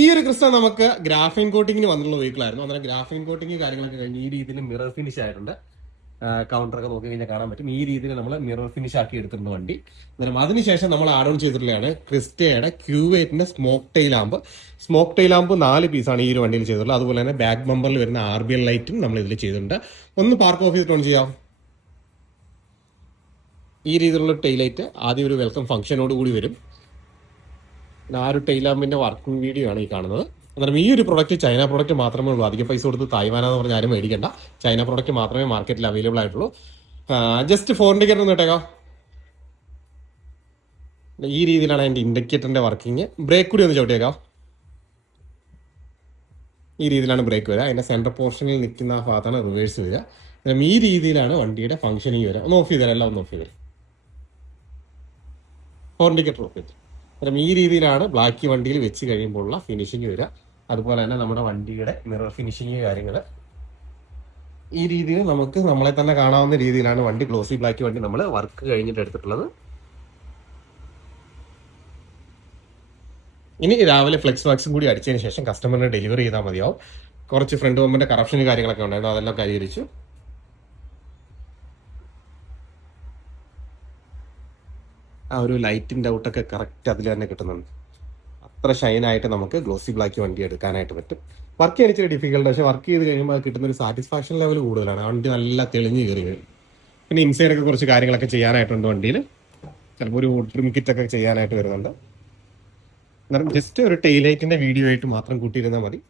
ഈ ഒരു ക്രിസ്റ്റ നമുക്ക് ഗ്രാഫൈൻ കോട്ടിങ്ങിന് വന്നിട്ടുള്ള വെഹിക്കിൾ ആയിരുന്നു. അന്നേരം ഗ്രാഫൈൻ കോട്ടിങ് കാര്യങ്ങളൊക്കെ കഴിഞ്ഞ് ഈ രീതിയിൽ മിറർ ഫിനിഷ് ആയിട്ടുണ്ട്. കൗണ്ടറൊക്കെ നോക്കി കഴിഞ്ഞാൽ കാണാൻ പറ്റും. ഈ രീതിയിൽ നമ്മൾ മിറർ ഫിനിഷ് ആക്കി എടുത്തിട്ടുണ്ട് വണ്ടി. അന്നേരം അതിനുശേഷം നമ്മൾ ആഡ് ഓൺ ചെയ്തിട്ടുള്ളതാണ് ക്രിസ്റ്റയുടെ Q8ന്റെ സ്മോക്ക് ടെയിൽ ലാമ്പ് 4 പീസാണ് ഈ ഒരു വണ്ടിയിൽ ചെയ്തിട്ടുള്ളത്. അതുപോലെ തന്നെ ബാക്ക് ബമ്പറിൽ വരുന്ന RBL ലൈറ്റും നമ്മൾ ഇതിൽ ചെയ്തിട്ടുണ്ട്. ഒന്ന് പാർക്ക് ഓഫ് ചെയ്തിട്ട് ഓൺ ചെയ്യാം. ഈ രീതിയിലുള്ള ടെയിൽ ലൈറ്റ് ആദ്യം ഒരു വെൽക്കം ഫംഗ്ഷനോട് കൂടി വരും. ആ ഒരു ടെയിൽ ലാമ്പിന്റെ വർക്കിംഗ് വീഡിയോ ആണ് ഈ കാണുന്നത്. അന്നേരം ഈ ഒരു പ്രൊഡക്റ്റ് ചൈന പ്രൊഡക്റ്റ് മാത്രമേ ഉള്ളൂ. അധികം പൈസ കൊടുത്ത് തായ്വാനാന്ന് പറഞ്ഞാൽ ആരും മേടിക്കേണ്ട. ചൈന പ്രൊഡക്റ്റ് മാത്രമേ മാർക്കറ്റിൽ അവൈലബിൾ ആയിട്ടുള്ളൂ. ജസ്റ്റ് 4 ഇൻഡിക്കേറ്റർ ഒന്ന് ഇട്ടേക്കാം. ഈ രീതിയിലാണ് അതിന്റെ ഇൻഡിക്കേറ്ററിന്റെ വർക്കിംഗ്. ബ്രേക്ക് കൂടി ഒന്ന് ചവിട്ടിയേക്കാം. ഈ രീതിയിലാണ് ബ്രേക്ക് വരിക. അതിന്റെ സെൻട്രൽ പോർഷനിൽ നിൽക്കുന്ന ആ ഭാഗത്താണ് റിവേഴ്സ് വരിക. അന്നേരം ഈ രീതിയിലാണ് വണ്ടിയുടെ ഫംഗ്ഷനിങ് വരിക. ഒന്ന് ഓഫ് ചെയ്ത് തരാം, എല്ലാം ഒന്ന് ഓഫ് ചെയ്ത് തരാം. 4 ഇൻഡിക്കേറ്റർ ഓഫ് ചെയ്തു. അന്നേരം ഈ രീതിയിലാണ് ബ്ലാക്ക് വണ്ടിയിൽ വെച്ച് കഴിയുമ്പോഴുള്ള ഫിനിഷിങ് വരിക. അതുപോലെ തന്നെ നമ്മുടെ വണ്ടിയുടെ മിറർ ഫിനിഷിങ് കാര്യങ്ങൾ ഈ രീതിയിൽ നമുക്ക് നമ്മളെ തന്നെ കാണാവുന്ന രീതിയിലാണ് വണ്ടി ഗ്ലോസി ബ്ലാക്ക് വണ്ടി നമ്മൾ വർക്ക് കഴിഞ്ഞിട്ട് എടുത്തിട്ടുള്ളത്. ഇനി രാവിലെ ഫ്ലെക്സ് വാക്സും കൂടി അടിച്ചതിന് ശേഷം കസ്റ്റമറിന് ഡെലിവറി ചെയ്താൽ മതിയാവും. കുറച്ച് ഫ്രണ്ട് ബമ്പിന്റെ കറപ്ഷൻ കാര്യങ്ങളൊക്കെ ഉണ്ടായിരുന്നു, അതെല്ലാം പരിഹരിച്ചു. ആ ഒരു ലൈറ്റിന്റെ ഔട്ടൊക്കെ കറക്റ്റ് അതിൽ തന്നെ കിട്ടുന്നുണ്ട്. അത്ര ഷൈനായിട്ട് നമുക്ക് ഗ്ലോസി ബ്ലാക്ക് വണ്ടി എടുക്കാനായിട്ട് പറ്റും. വർക്ക് ചെയ്യാൻ ഇച്ചിരി ഡിഫിക്കൽട്ട്, പക്ഷെ വർക്ക് ചെയ്ത് കഴിയുമ്പോൾ കിട്ടുന്ന ഒരു സാറ്റിസ്ഫാക്ഷൻ ലെവൽ കൂടുതലാണ്. വണ്ടി നല്ല തെളിഞ്ഞ് കയറി വരും. പിന്നെ ഇൻസൈഡൊക്കെ കുറച്ച് കാര്യങ്ങളൊക്കെ ചെയ്യാനായിട്ടുണ്ട് വണ്ടിയിൽ. ചിലപ്പോൾ ഒരു ട്രിം കിറ്റൊക്കെ ചെയ്യാനായിട്ട് വരുന്നുണ്ട്. അന്നേരം ജസ്റ്റ് ഒരു ടെയിൽ ലൈറ്റിന്റെ വീഡിയോ ആയിട്ട് മാത്രം കൂട്ടിയിരുന്നാൽ മതി.